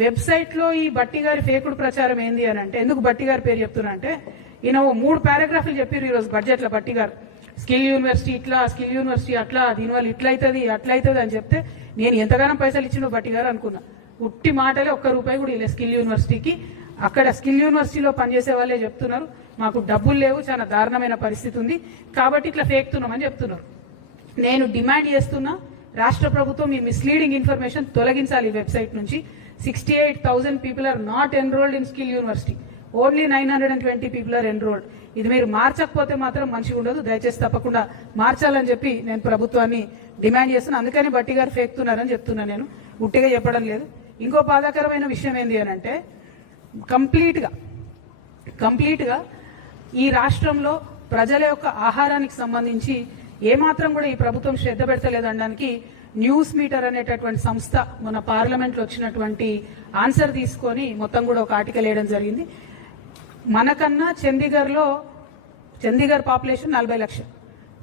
Website లో ఈ బట్టి గారి ఫేకుడు ప్రచారం ఏంది అని అంటే, ఎందుకు బట్టి గారి పేరు చెప్తున్నా అంటే, ఈయన 3 పారాగ్రాఫ్లు చెప్పారు ఈరోజు బడ్జెట్ లో బట్టి గారు. స్కిల్ యూనివర్సిటీ ఇట్లా, స్కిల్ యూనివర్సిటీ అట్లా, దీనివల్ల ఇట్లయితుంది అట్లయితుంది అని చెప్తే నేను ఎంతగానో పైసలు ఇచ్చిండో బట్టి గారు అనుకున్నా. ఉట్టి మాటలే, ₹1 కూడా ఇలా స్కిల్ యూనివర్సిటీకి. అక్కడ స్కిల్ యూనివర్సిటీలో పనిచేసే వాళ్ళే చెప్తున్నారు మాకు డబ్బులు లేవు, చాలా దారుణమైన పరిస్థితి ఉంది కాబట్టి ఇట్లా ఫేక్తున్నామని చెప్తున్నారు. నేను డిమాండ్ చేస్తున్నా, రాష్ట్ర ప్రభుత్వం ఈ మిస్లీడింగ్ ఇన్ఫర్మేషన్ తొలగించాలి ఈ వెబ్సైట్ నుంచి. 68,000 people are not enrolled in Skill University. Only 920 people are enrolled. ఇది మీరు మార్చకపోతే మాత్రం మంచిగా ఉండదు. దయచేసి తప్పకుండా మార్చాలని చెప్పి నేను ప్రభుత్వాన్ని డిమాండ్ చేస్తున్నా. అందుకని బట్టి గారు ఫేక్తున్నారని చెప్తున్నా, నేను ఉట్టిగా చెప్పడం లేదు. ఇంకో బాధాకరమైన విషయం ఏంటి అని అంటే, కంప్లీట్ గా ఈ రాష్ట్రంలో ప్రజల యొక్క ఆహారానికి సంబంధించి ఏమాత్రం కూడా ఈ ప్రభుత్వం శ్రద్ధ పెడతలేదనడానికి న్యూస్ మీటర్ అనేటటువంటి సంస్థ మన పార్లమెంట్ లో వచ్చినటువంటి ఆన్సర్ తీసుకొని మొత్తం కూడా ఒక ఆర్టికల్ వేయడం జరిగింది. మనకన్నా చండీగఢ్ పాపులేషన్ 40 లక్షలు,